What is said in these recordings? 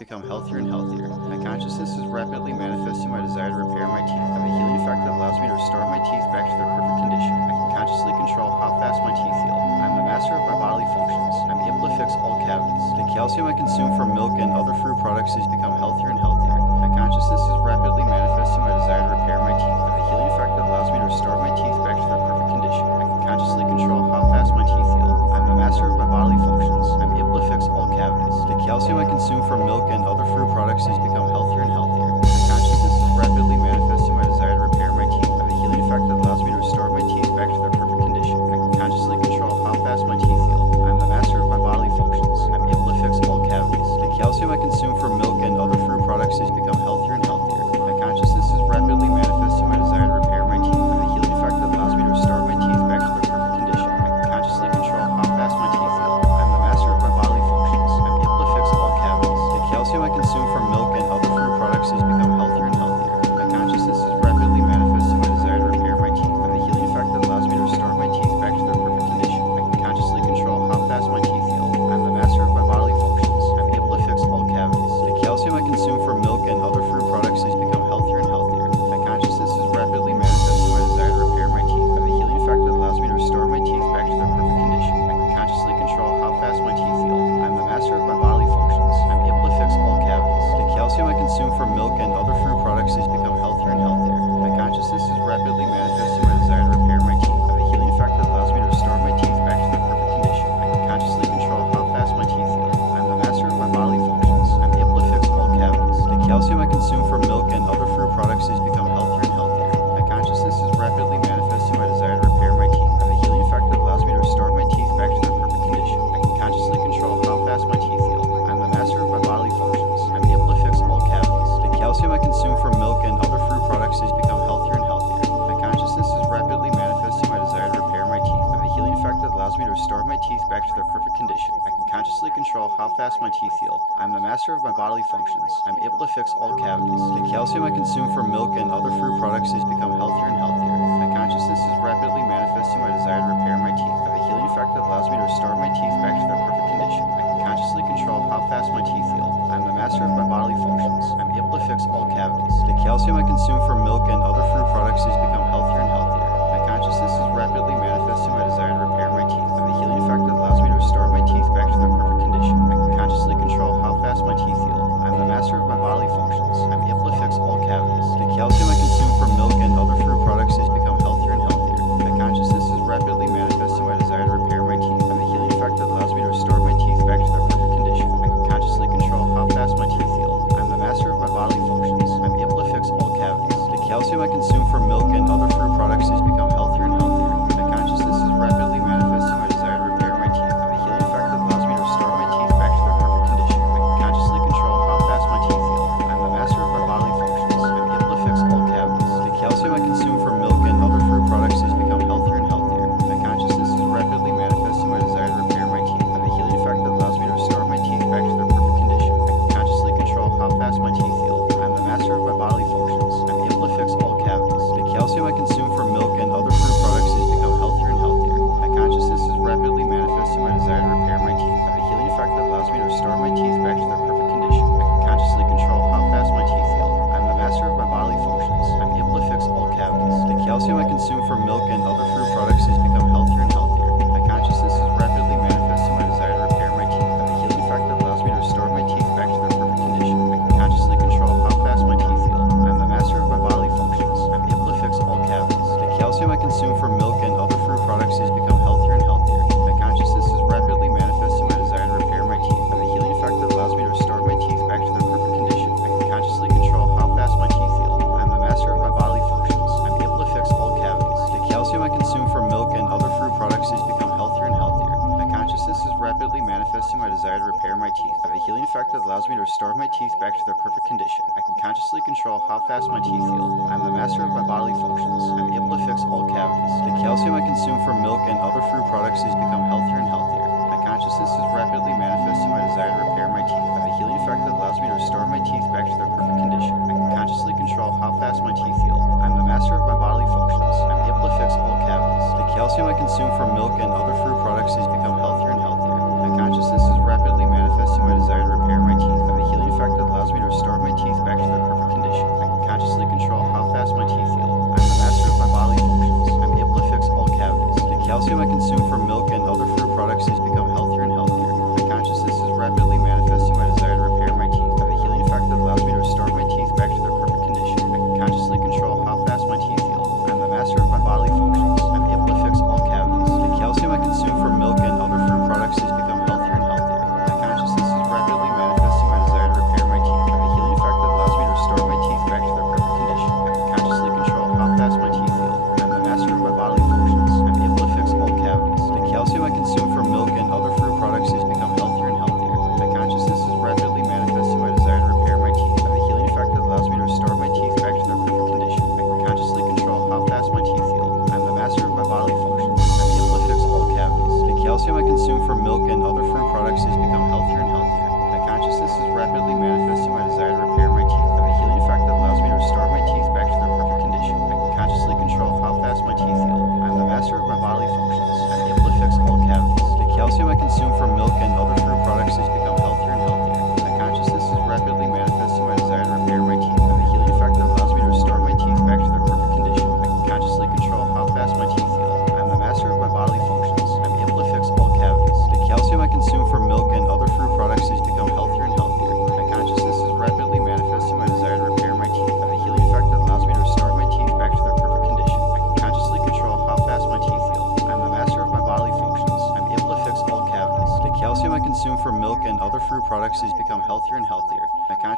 become healthier and healthier. My consciousness is rapidly manifesting my desire to repair my teeth. I have a healing effect that allows me to restore my teeth back to their perfect condition. I can consciously control how fast my teeth heal. I'm the master of my bodily functions. I'm able to fix all cavities. The calcium I consume from milk and other fruit products has become healthier and healthier. My consciousness is rapidly manifesting my desire to repair my teeth. I have a healing effect that allows me to restore my teeth back to their perfect condition. I can consciously control how fast my teeth heal. I'm the master of my bodily functions. I'm able to fix all cavities. The calcium I consume from milk and other fruit products has become healthier and healthier. My consciousness is rapidly manifesting my desire to repair my teeth. I have a healing effect that allows me to restore my teeth back to their perfect condition. I can consciously control how fast my teeth heal. I'm the master of my bodily functions. I'm able to fix all cavities. The calcium I consume from milk and other fruit products has become healthier and healthier. My consciousness is rapidly manifesting my desire to repair my teeth. I have a healing effect that allows me to restore my teeth back to their perfect condition. I can consciously control how fast my teeth heal. I'm the master of my bodily functions. I'm able to fix all cavities. The calcium I consume from milk and other fruit products has become healthier and healthier. My consciousness is rapidly manifesting my desire to repair my teeth. I have a healing effect that allows me to restore my teeth back to their perfect condition. I can consciously control how fast my teeth heal. I'm the master of my bodily functions. I'm able to fix all cavities. The calcium I consume from milk and other fruit products has become healthier and healthier. My consciousness is rapidly manifesting my desire to repair my teeth. I have a healing effect that allows me to restore my teeth back to their perfect condition. I can consciously control how fast my teeth heal. I'm the master of my bodily functions. I'm able to fix all cavities. The calcium I consume from milk and other fruit products has become healthier and healthier. My consciousness is rapidly manifesting my desire to repair my teeth. I have a healing effect that allows me to restore my teeth back to their perfect condition. I can consciously control how fast my teeth heal. I'm the master of my bodily functions. I'm able to fix all cavities. The calcium I consume from milk and other fruit products has become healthier and healthier. My consciousness is rapidly manifesting my desire to repair my teeth. I have a healing effect that allows me to restore my teeth back to their perfect condition. I can consciously control how fast my teeth heal. I'm the master of my bodily functions. I'm able to fix all cavities. The calcium I consume from milk and other fruit products has become healthier and healthier. My consciousness is rapidly manifesting my desire to repair my teeth. I have a healing effect that allows me to restore my teeth back to their perfect condition. I can consciously control how fast my teeth heal. I'm the master of my bodily functions. I'm able to fix all cavities. The calcium I consume from milk and other fruit products has become healthier and healthier. My consciousness is rapidly manifesting my desire to repair my teeth. I have a healing effect that allows me to restore my teeth back to their perfect condition. I can consciously control how fast my teeth heal. I'm the master of my bodily functions. I'm able to fix all cavities. The calcium I consume from milk and other fruit products has become healthier and healthier. My consciousness is rapidly manifesting my desire to repair my teeth. I have a healing effect that allows me to restore my teeth back to their perfect condition. I can consciously control how fast my teeth heal. I'm the master of my bodily functions. I'm able to fix all cavities. The calcium I consume from milk and other fruit products has become healthier and healthier. My consciousness is rapidly manifesting my desire to repair my teeth. I have a healing effect that allows me to restore my teeth back to their perfect condition. I can consciously control how fast my teeth heal. I'm the master of my bodily functions. I'm able to fix all cavities. The calcium I consume from milk and other fruit products has become healthier and healthier. My consciousness is rapidly manifesting my desire to repair my teeth. I have a healing effect that allows me to restore my teeth back to their perfect condition. I can consciously control how fast my teeth heal. I'm the master of my bodily functions. I'm able to fix all cavities. The calcium I consume from milk and other fruit products has become healthier and healthier. My consciousness is rapidly manifesting my desire to repair my teeth. I have a healing effect that allows me to restore my teeth back to their perfect condition. I can consciously control how fast my teeth heal. I'm the master of my bodily functions. I'm able to fix all cavities. The calcium I consume from milk and other fruit products has become healthier and healthier. My consciousness is rapidly manifesting my desire to repair my teeth. I have a healing effect that allows me to restore my teeth back to their perfect condition. I can consciously control how fast my teeth heal. I'm the master of my bodily functions. I'm able to fix all cavities. The calcium I consume from milk and other fruit products has become healthier and healthier. My consciousness is rapidly manifesting my desire to repair my teeth. I have a healing effect that allows me to restore my teeth back to their perfect condition. I can consciously control how fast my teeth heal. I'm the master of my bodily functions. I'm able to fix all cavities. The calcium I consume from milk and other fruit products has become healthier and healthier. My consciousness is rapidly manifesting my desire to repair my teeth. I have a healing effect that allows me to restore my teeth back to their perfect condition. I can consciously control how fast my teeth heal. I'm the master of my bodily functions. I'm able to fix all cavities. The calcium I consume from milk and other fruit products has become healthier and healthier. My consciousness is rapidly manifesting my desire to repair my teeth. I have a healing effect that allows me to restore my teeth back to their perfect condition. I can consciously control how fast my teeth heal. I'm the master of my bodily functions. I'm able to fix all cavities. The calcium I consume from milk and other fruit products has become healthier and healthier. My consciousness is rapidly manifesting my desire to repair my teeth. I have a healing effect that allows me to restore my teeth back to their perfect condition. I can consciously control how fast my teeth heal. I'm the master of my bodily functions. I'm able to fix all cavities. The calcium I consume from milk and other fruit products has become healthier and healthier. My consciousness is rapidly manifesting my desire to repair my teeth. I have a healing effect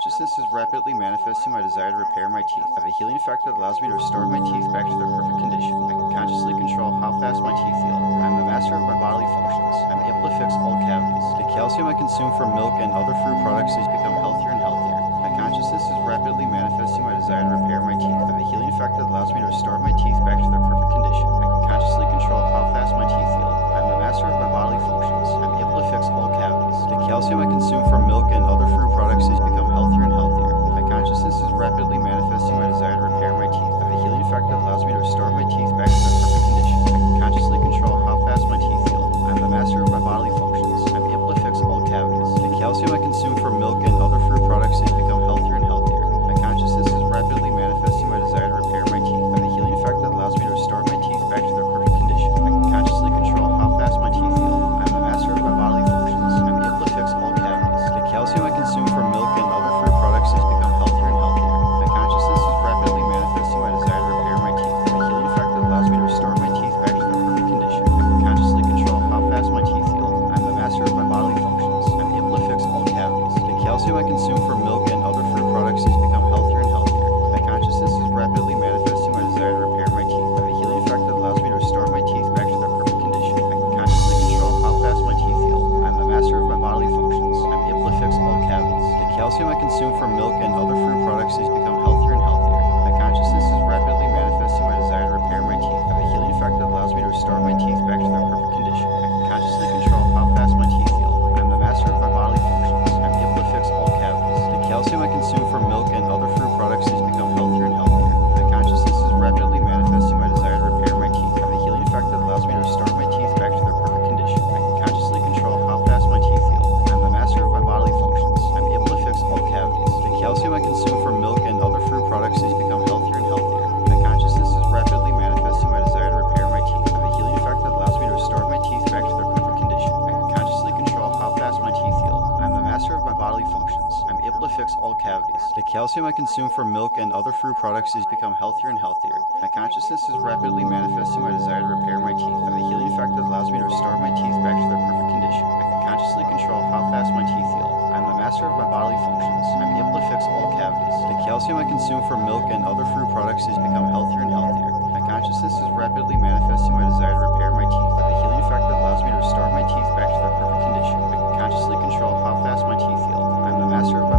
consciousness is rapidly manifesting my desire to repair my teeth. I have a healing effect that allows me to restore my teeth back to their perfect condition. I can consciously control how fast my teeth heal. I am the master of my bodily functions. I am able to fix all cavities. The calcium I consume from milk and other fruit products has become healthier and healthier. My consciousness is rapidly manifesting my desire to repair my teeth. I have a healing effect that allows me to restore my teeth back to their perfect condition. I can consciously control how fast my teeth heal. I am the master of my bodily functions. I am able to fix all cavities. The calcium I consume from milk and other fruit products has become healthier and healthier. My consciousness is rapidly manifesting my desire to repair my teeth. I have a healing effect that allows me to restore my teeth back to their perfect condition. I can consciously control how fast my teeth heal. I am the master of my bodily functions. I am able to fix all cavities. The calcium I consume from milk and other fruit products has become healthier and healthier. My consciousness is rapidly manifesting my desire to repair my teeth. I have a healing effect that allows me to restore my teeth back to their perfect condition. I can consciously control how fast my teeth heal. I am the master of my bodily functions. I am able to fix all cavities. The calcium I consume from milk and other fruit products has become healthier and healthier. My consciousness is rapidly manifesting my desire to repair my teeth. I have a healing effect that allows me to restore my teeth back to their perfect condition. I can consciously control how fast my teeth heal. I am the master of my bodily functions. I am able to fix all cavities. The calcium I consume from milk and other fruit products has become healthier and healthier. My consciousness is rapidly manifesting my desire to repair my teeth. I have a healing effect that allows me to restore my teeth back to their perfect condition. I can consciously control how fast my teeth heal. I am the master of my bodily functions. I am able to fix all cavities. The calcium I consume from milk and other fruit products has become healthier and healthier. My consciousness is rapidly manifesting my desire to repair my teeth. I have a healing effect that allows me to restore my teeth back to their perfect condition. I can consciously control how fast my teeth heal. I am the master of my bodily functions. I am able to fix all cavities. The calcium I consume from milk and other fruit products has become healthier and healthier. My consciousness is rapidly manifesting my desire to repair my teeth. I have a healing effect that allows me to restore my teeth back to their perfect condition. I can consciously control how fast my teeth heal. I am the master of my bodily functions. I am able to fix all cavities. The calcium I consume from milk and other fruit products has become healthier and healthier. My consciousness is rapidly manifesting my desire to repair my teeth. I have a healing effect that allows me to restore my teeth back to their perfect condition. I can consciously control how fast my teeth heal. I am the master of my bodily functions. I am able to fix all cavities. The calcium I consume from milk and other fruit products has become healthier and healthier. My consciousness is rapidly manifesting my desire to repair my teeth. I have a healing effect that allows me to restore my teeth back to their perfect condition. I can consciously control how fast my teeth heal. I am the master of my bodily functions. I am able to fix all cavities. The calcium I consume from milk and other fruit products has become healthier and healthier. My consciousness is rapidly manifesting my desire to repair my teeth. I have a healing effect that allows me to restore my teeth back to their perfect condition. I can consciously control how fast my teeth heal. I am the master of